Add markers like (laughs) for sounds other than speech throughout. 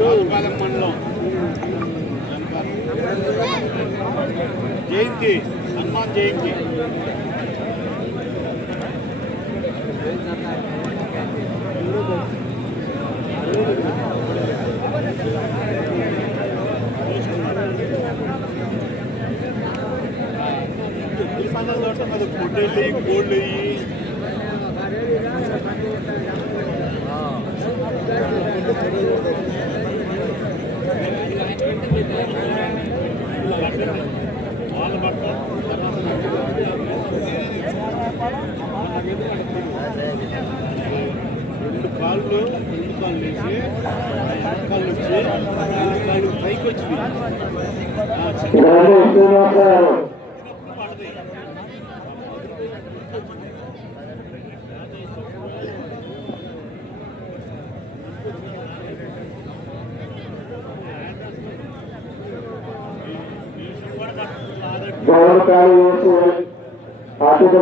రాజుపాలెం మండలం జయంతి హనుమాన్ జయంతి. ఈ పండుగ తోట గోళ్ళు కాళ్ళు రెండు కాళ్ళు వేసి కాళ్ళు వచ్చి కాళ్ళు పైకి వచ్చి ఆ, చిన్న గ్రామ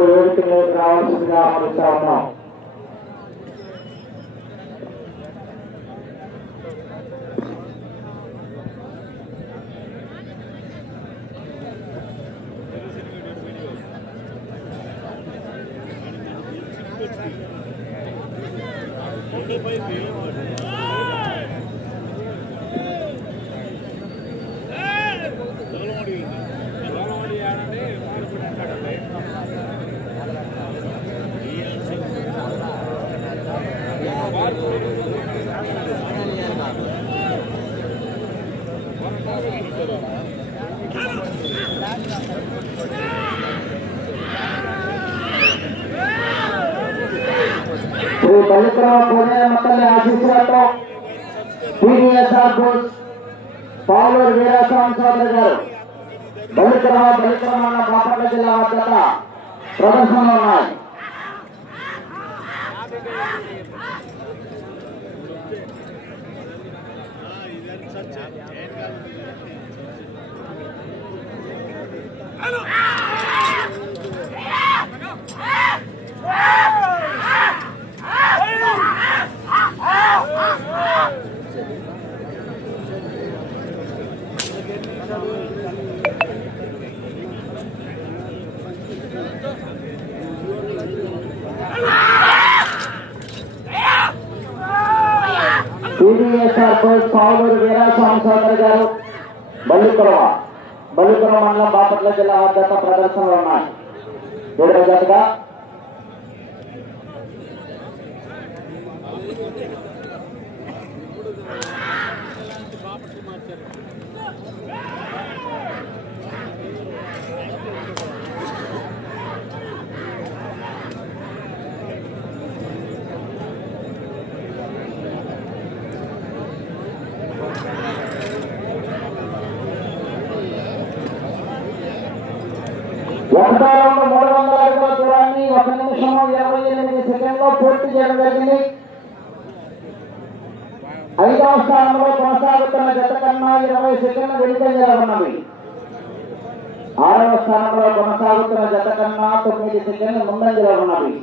వేదిక రావాల్సిందిగా ఆహ్వానిస్తా ఉన్నాం. శ్రీ పల్లికరామ పూజయ్య తల్లి ఆశీస్సులతో టీడీఎస్ఆర్ పాలూరు వీరాస్వామి సోదరి గారు. బలికరమ బలికరమ అన్న బాపట్ల జిల్లా వద్ద ఉన్నాయి. సత్య జైన్ గారు టీడీఎస్ఆర్ బోస్ పాలూరు వీరాస్వామి సోదరి గారు బల్లికురవ బల్లికురవ మండలం బాపట్ల జిల్లా వద్ద ప్రదర్శనలో ఉన్నాయి ఏడవ జతగా ఒకటో రౌండ్ మూడు వందల అడుగుల దూరాన్ని ఒక నిమిషంలో ఇరవై ఎనిమిది సెకండ్లో పూర్తి చేయడం జరిగింది. ఐదవ స్థానంలో కొనసాగుతున్న జత కన్నా ఇరవై సెకండ్లు వెనుకంజలో ఉన్నవి ఆరవ స్థానంలో కొనసాగుతున్న జత కన్నా తొమ్మిది సెకండ్లు ముందంజలో ఉన్నవి.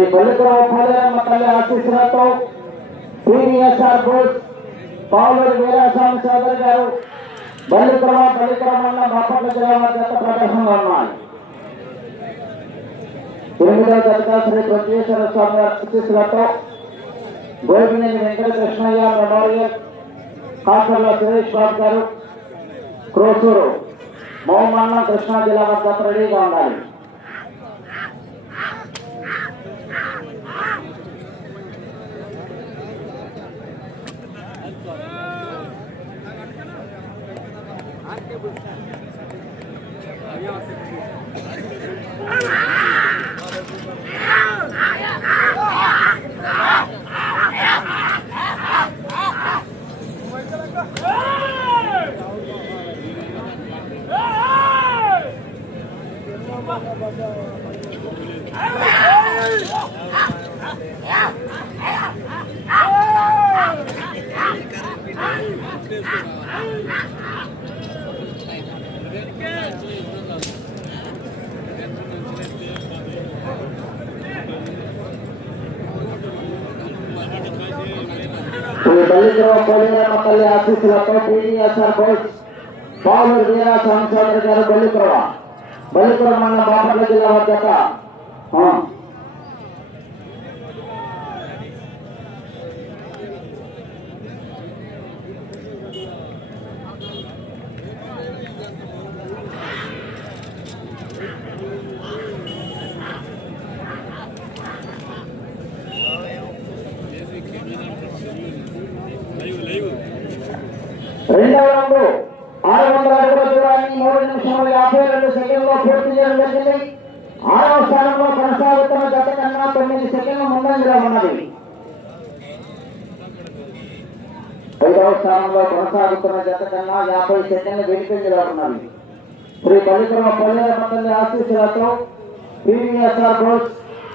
శ్రీ పల్లికరావు పాలెమ్మ తల్లి ఆశీస్సులతో టీవీఎస్ఆర్ బోస్ పావులూరు వీరాస్వామి సోదరి గారు బల్లికరమ బల్లికరమ అన్న బాపట్ల జిల్లా జత ప్రదర్శనలో ఉన్నాయి ఎనిమిదవ జతగా శ్రీ ప్రత్యేశ్వర స్వామి ఆశీస్సులతో గోపినేని వెంకట కృష్ణయ్య మెమోరియల్ కాకర్ల సురేష్ బాబు గారు క్రోసూరు మౌమన్న కృష్ణా జిల్లా వద్ద రెడీగా ఉండాలి Bye. టీడీఎస్ఆర్ బోస్ పావులూరు వీరా స్వామి గారు బల్లిపురం. బల్లిపురం మండలం బాపట్ల జిల్లా వద్ద రెండవ రౌండ్ ఆరు వందల అడుగుల దూరాన్ని మూడు నిమిషముల యాభై రెండు సెకండ్లో పూర్తి చేయడం జరిగింది ఆరవ స్థానంలో కొనసాగుతున్న జత కన్నా తొమ్మిది సెకండ్ల ముందంజలో ఉన్నది ఐదవ స్థానంలో కొనసాగుతున్న జత కన్నా యాభై సెకండ్ల వెనుకంజలో ఉన్నది శ్రీ పల్లిక్రమ పల్లెల మండలి ఆశీస్సులతో టీవీఎస్ఆర్ బోస్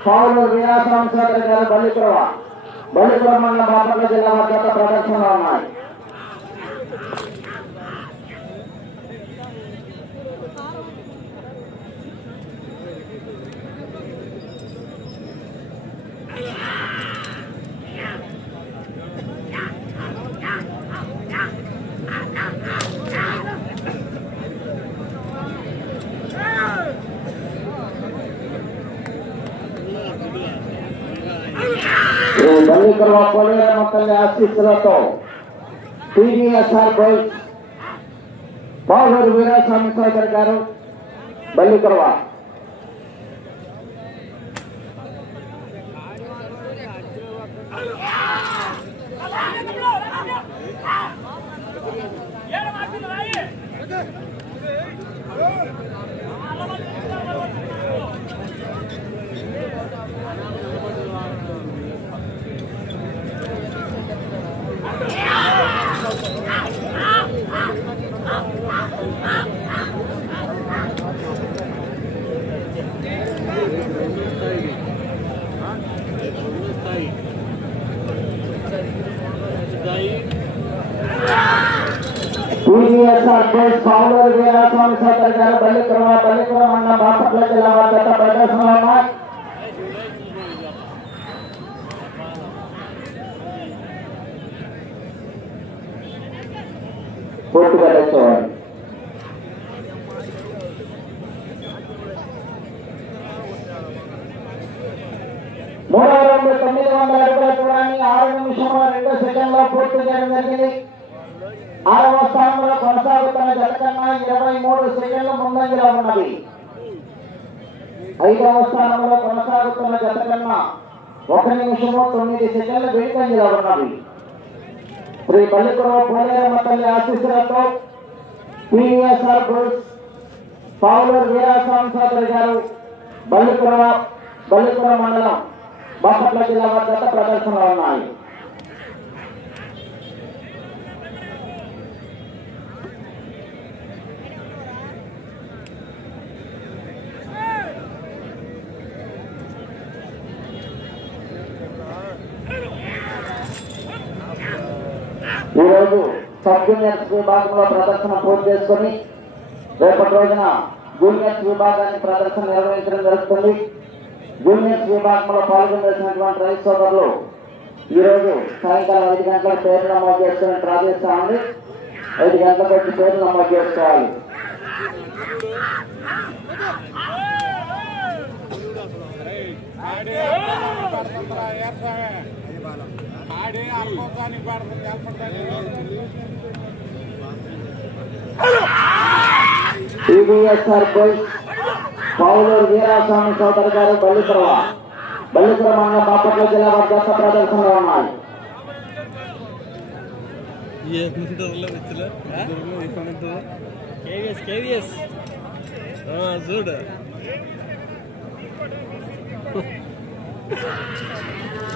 పావులు వీరాస్వామి గారు బల్లిక్రమ బల్లిక్రమ మండలం బాపట్ల జిల్లా వద్ద ప్రదర్శనలో ఉన్నాయి. పొలేరమ్మ తల్లి ఆశీస్సులతో టీవీఎస్ఆర్ బాయ్స్ బాలూరు వీరాస్వామి సోదరి గారు బల్లికరవ స్థాయి వీరాస్వామి సోదరి గారు బల్లికరవ బల్లికరవ మండలం బాపట్ల జిల్లా వద్ద ప్రదర్శనలో ఉన్నాయి పూర్తిగా తెచ్చేవారు మూడవ రౌండ్ తొమ్మిది వందల అడుగుల దూరాన్ని ఆరు నిమిషంలో రెండు సెకండ్లో పూర్తి చేయడం జరిగింది ఆరవ స్థానంలో కొనసాగుతున్న జతకన్నా ఇరవై మూడు సెకండ్ల ముందంజలో ఉన్నది. ఐదవ స్థానంలో కొనసాగుతున్న జతకన్నా ఒక నిమిషము తొమ్మిది సెకండ్ల వెనుకంజలో ఉన్నది. శ్రీ పల్లికురవ పోలేరమ్మ తల్లి ఆశీస్సులతో పిఎస్ఆర్ గ్రూప్స్ పావులూరు వీరాస్వామి సోదరి గారు బల్లికురవ బల్లికురవ మండలం బాపట్ల జిల్లా వద్ద ప్రదర్శనలు ఉన్నాయి ఈరోజు సబ్ జూనియర్స్ విభాగంలో ప్రదర్శన పూర్తి చేసుకొని రేపటి రోజున జూనియర్స్ విభాగాన్ని ప్రదర్శన నిర్వహించడం జరుగుతుంది జూనియర్స్ విభాగంలో పాల్గొనేసినటువంటి రైతు సోదరులు ఈరోజు సాయంకాలం ఐదు గంటలకు పేరు నమోదు చేసుకుని డ్రా చేస్తామండి ఐదు గంటలకు వచ్చి పేరు నమోదు చేసుకోవాలి ఆడే అల్పదానికి పడుతుంది అల్పదానికి బాయ్స్ పావులూరు వీరాస్వామి సోదరు గారు బల్లిపురవ బల్లిపుర మండలం బాపట్ల జిల్లా వద్ద ప్రదర్శనలో ఉన్నాయి. KVS KVS. చూడు. (laughs) (laughs)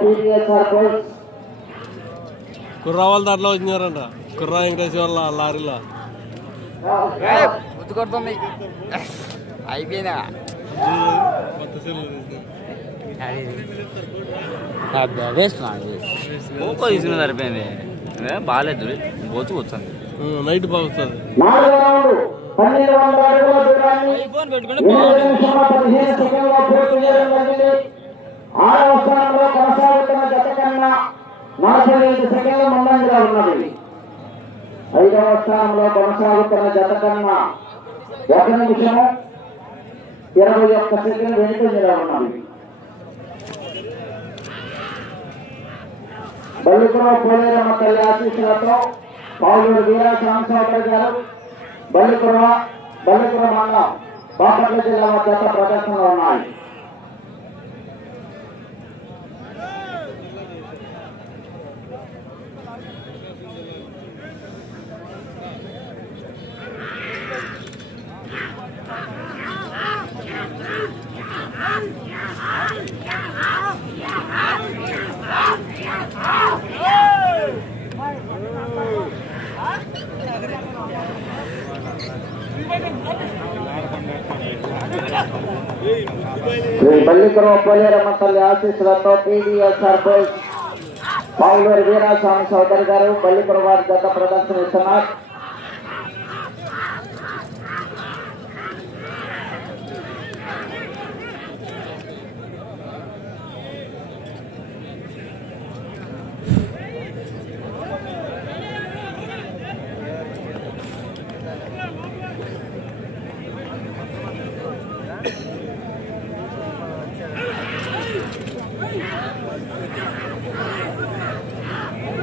టీవీఎస్ఆర్ బాయ్స్ కుర్రా వాళ్ళ దాంట్లో వచ్చినారంట. కుర్రా వెంకటేశ్వర వాళ్ళ లారీలో కొడుతుంది అయిపోయినా. తీసుకుని సరిపోయింది. ఏ, బాగాలేదు. బోతు కూర్చోండి. నైట్ బాగుతుంది ఆరవ స్థానంలో కొనసాగుతున్న జత కన్నా నలభై ఐదు సెకండ్ల ఉన్నది. ఐదవ స్థానంలో కొనసాగుతున్న జత కన్నా ఒక నిమిషము ఇరవై ఒక్క సెకండ్ వెనుకంజలో ఉన్నది. బల్లికుల పోలేరమ్మ తల్లి ఆశీస్సులతో పావులూరు వీర సాంసోదరి బల్లిపుర బల్లిపుర మండలం బాపట్ల జిల్లా జత ప్రదర్శనలో ఉన్నాయి. శ్రీ బల్లికుర పోలేరమ్మ తల్లి ఆశీస్సులతో టీడీఎస్ఆర్ బాయ్స్ పావులూరు వీరాస్వామి చౌదరి గారు బల్లికుర వారి గత ప్రదర్శన ఇస్తున్నారు.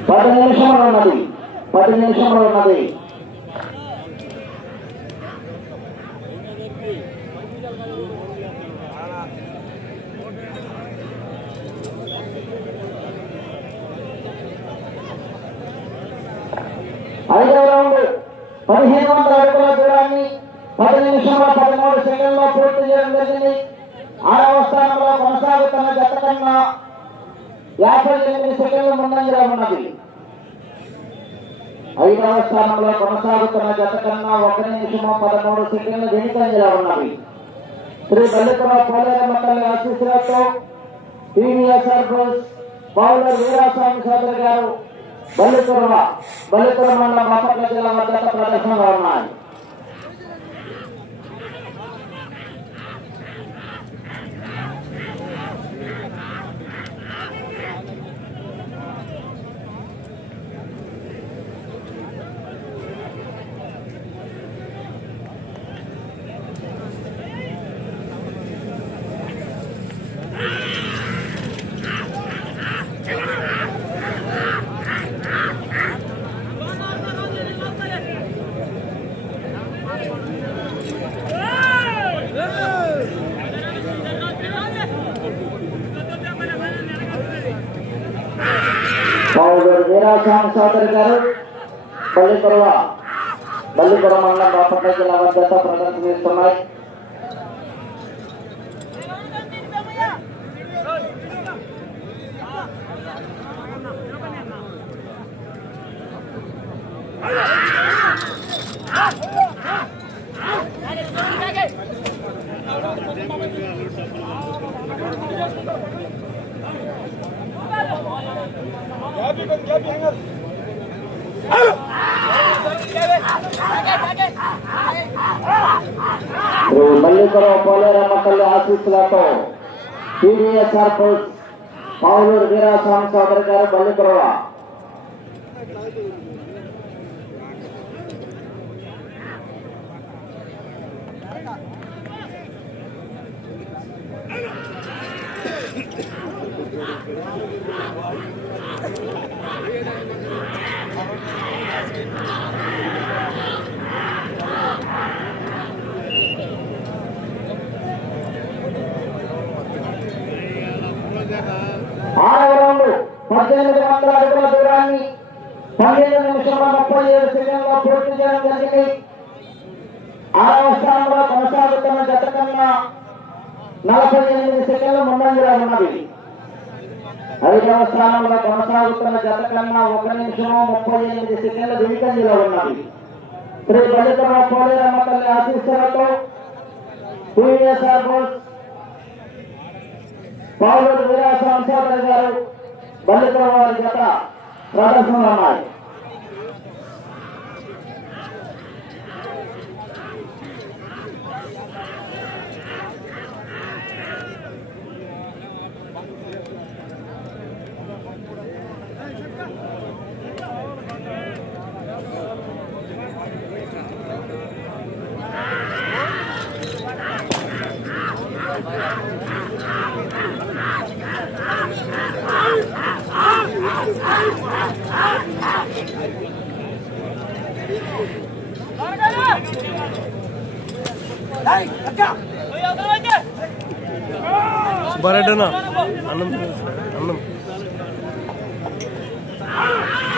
పది నిమిషంలో ఉన్నది. పది నిమిషంలో ఉన్నది. ఐదవ రౌండ్ పదిహేను వందల అడుగుల దూరాన్ని పది నిమిషంలో పదమూడు సెకండ్లో పూర్తి చేయడం జరిగింది ఆరవ స్థానంలో కొనసాగుతున్న జత కన్నా యాభై ఎనిమిది సెకండ్ల ముందంజలో ఉన్నది ఐదవ స్థానంలో కొనసాగుతున్న జత కన్నా ఒక నిమిషము పదమూడు సెకండ్ల వెనుకంజలో ఉన్నది శ్రీ బల్లికుల పోలేరమ్మ మండలి ఆశీస్సులతో టీవీఎస్ఆర్ బోస్ బౌలర్ వీరాస్వామి సోదరి గారు బల్లికుర బల్లికుర మండలం బాపట్ల జిల్లా మద్దతు ప్రదర్శనలో ఉన్నాయి. పౌరుడు వీరాస్వామి సోదరి గారు బల్లికురవ బల్లికుర మండలం బాపట్ల జిల్లా వద్ద ప్రదర్శనిస్తున్నాయి శ్రీ మల్లికర పోలేరమ్మ తల్లి ఆశీస్సులతో టీడీఎస్ఆర్ పౌలూరు వీరాస్వామి సోదరి గారు బల్లికురవ ఆరవ రౌండ్ పద్దెనిమిది వందల అడుగుల దూరాన్ని పన్నెండు నిమిషంల ముప్పై ఏడు సెకండ్లో పూర్తి చేయడం జరిగింది ఆరవ స్థానంలో కొనసాగుతున్న జత కన్నా నలభై ఎనిమిది సెకండ్లు ముందంజలో ఉన్నది. ఐదవ స్థానంలో కొనసాగుతున్న జత కన్నా ఒక నిమిషం ముప్పై ఎనిమిది సెకండ్లు వెనుకంజలో ఉన్నది. శ్రీ బలితమ పోలేరమ్మ తల్లి ఆశీస్సులతో టీవీఎస్ఆర్ బోస్ పావులూరు వీరాస్వామి సోదరి గారు బల్లికుల వారి జత ప్రదర్శనలు ఉన్నాయి సుబ్బారెడ్డి అన్నం అన్నం.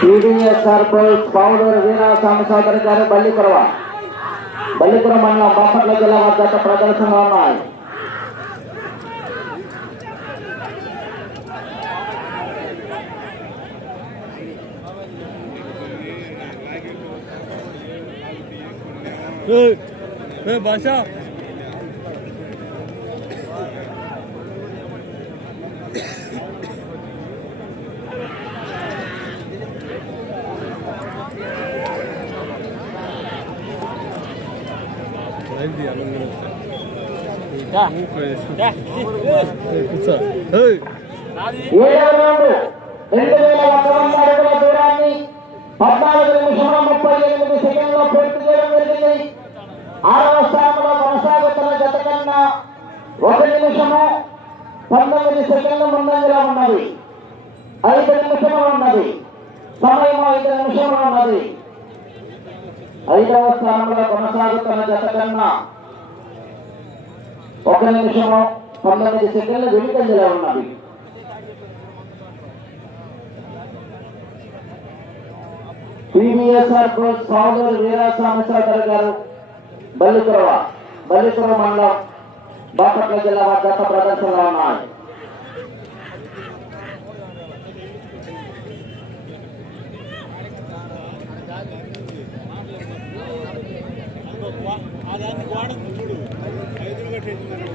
టీడీఎస్ సర్పంచ్ పౌడూరు వీరాస్వామి సోదరి గారు బల్లికురవ. బల్లికుర మండలం బాపట్ల జిల్లా వద్ద ప్రదర్శనలో ఉన్నాయి. రౌండ్ రెండు వేల వంద వంద అడుగుల దూరాన్ని పద్నాలుగు నిమిషముల ముప్పై ఎనిమిది సెకండ్లో పూర్తి చేయడం జరిగింది ఆరవ స్థానంలో కొనసాగుతున్న జత కన్నా ఒక నిమిషము పంతొమ్మిది సెకండ్ల ముందంజలో ఉన్నది ఐదు నిమిషములు ఉన్నది సమయం ఐదు నిమిషములు ఉన్నది ఐదవ స్థానంలో కొనసాగుతున్న జత కన్నా ఒక నిమిషము పంతొమ్మిది సెకండ్లు వెనుకంజలో ఉన్నది. టీవీఎస్ఆర్ కోచ్ సోదరు వీరాస్వామి సోదరు గారు బల్లికురవ బల్లికురవ మండలం బాపట్ల జిల్లా వద్ద ప్రదర్శనలో ఉన్నాయి అదాన్ని గోడ చూడు ఐదులు కట్టేసిందని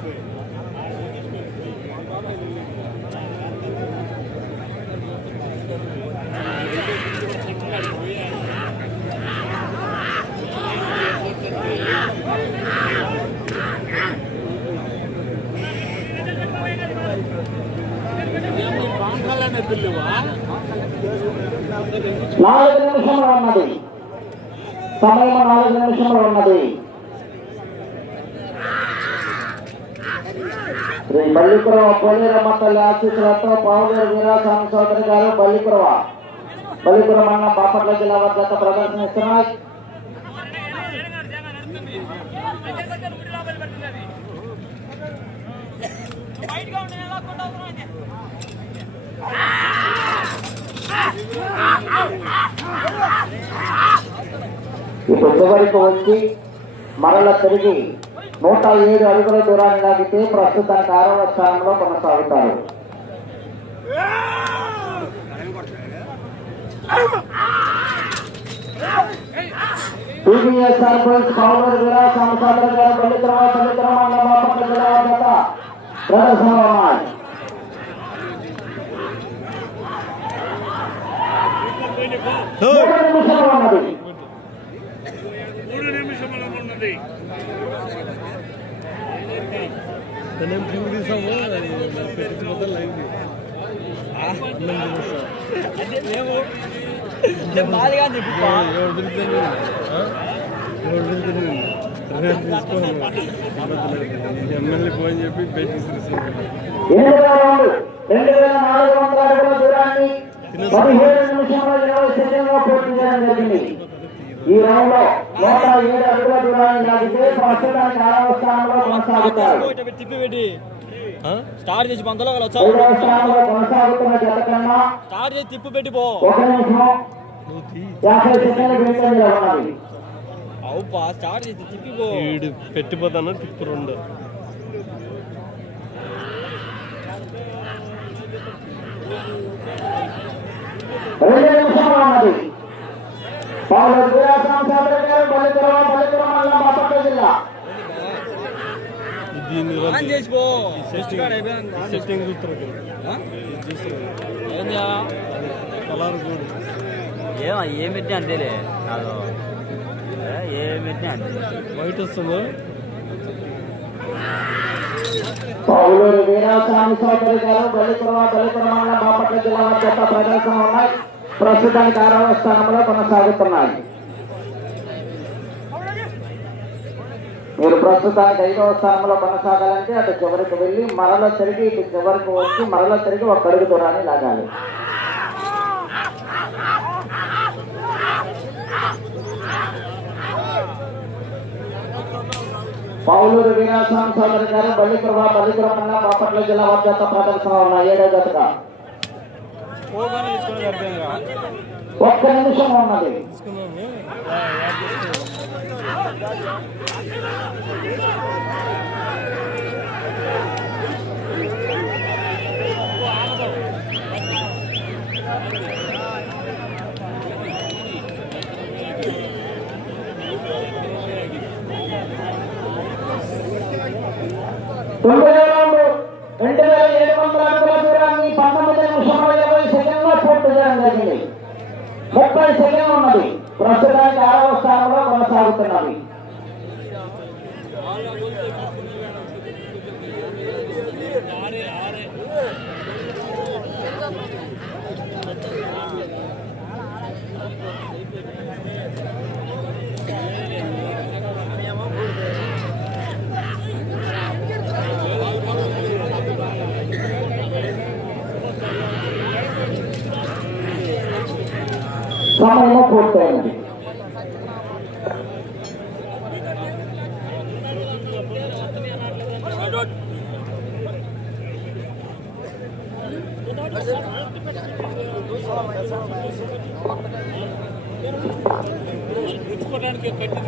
బాంకాలనే పిల్లవా నాలుగు నిమిషములు ఉన్నది సమయం నాలుగు నిమిషంలో ఉన్నది శ్రీ బల్లిపురవ పోలేరమ్మ తల్లి ఆశీస్సులతో పావులేరు వీరాస్వామి సోదరి గారు బల్లిపురవ బల్లికుర మండలం బాపట్ల జిల్లా వద్ద ప్రదర్శనిస్తున్నాయి Ah! చివరికి వచ్చి మరల తిరిగి నూట ఏడు అడుగుల దూరాన్ని లాగితే ప్రస్తుతానికి ఆరవ స్థానంలో కొనసాగుతారు. టీవీఎస్ సర్పంచ్ పౌడర్ విరాసామ సాగర్ గారు పల్లిక్రమ జిల్లా నిమిషాలు ఉన్నది. మూడు నిమిషముల ఉన్నది నేను కింద తీసాము అది పెట్టిపోతే లైవ్ ఎమ్మెల్యే ఫోన్ చెప్పి పెట్టి ఎనిమిదవ రౌండ్ రెండు వేల నాలుగు వందల అడుగుల దూరాన్ని పదిహేడు నిమిషంలో ఇరవై సెకండ్లో పూర్తి చేయడం జరిగింది ఈ రౌండ్లో నూట ఏడు అడుగుల దూరాన్ని లాగితే ప్రస్తుతానికి ఆరవ స్థానంలో కొనసాగుతారు. స్టార్ట్ చేసి పంతలో స్థానంలో కొనసాగుతున్న జత కన్నా స్టార్ట్ చేసి తిప్పు పెట్టి పో. ఒక నిమిషం. యాభై సెకండ్లు వెనుకంజలో ఉన్నది. అవుపా స్టార్ట్ చేసి పెట్టిపోతాను టిప్పు రెండు. రెండు నిమిషాలు ఉన్నది పౌరు వీరాసం చౌదరి గారు బల్లికురవ బల్లికురవ మండలం బాపట్ల జిల్లా దీన్ని ఆన్ చేసి పో. సెస్టింగ్ అయిపోయింది. సెట్టింగ్ చూస్తారు ఏందా కలర్ చూడు ఏమో ఏం పెట్టినా అంతేలే. నాకు ఏ, పెట్టినా అంతే. వైట్ వస్తుందో? పౌలూరు వీరాస్వామి సోదరి గారు బల్లికురవ మండలం బాపట్ల జిల్లా వద్ద ప్రదర్శన ఉన్నాయి. ప్రస్తుతం ఆరవ స్థానంలో కొనసాగుతున్నాయి. మీరు ప్రస్తుతానికి ఐదవ స్థానంలో కొనసాగాలంటే అటు చివరికి వెళ్ళి మరల తిరిగి ఇటు చివరికి వచ్చి మరల తిరిగి ఒక అడుగు దూరాన్ని లాగాలి. పౌలూరు వీరాస్వామి సోదరి గారు బల్లిప్రభ బల్లిపురం మండలం బాపట్ల జిల్లా వారి ప్రదర్శన ఉన్నాయి. ఏడో జతగా. ఒక్క నిమిషం ఉన్నది. తీసుకున్నాము యాడ్ చేసుకో తొంభై రౌండ్ రెండు వేల ఏడు వందల అడుగుల దూరాన్ని పంతొమ్మిది నిమిషంలో ఇరవై సెకండ్లో పూర్తి చేయడం జరిగింది ముప్పై సెకండ్లు ఉన్నది ప్రస్తుతానికి ఆరవ స్థానంలో కొనసాగుతున్నది సమయం పూర్తయింది గుచ్చుకోవడానికి కట్టింది.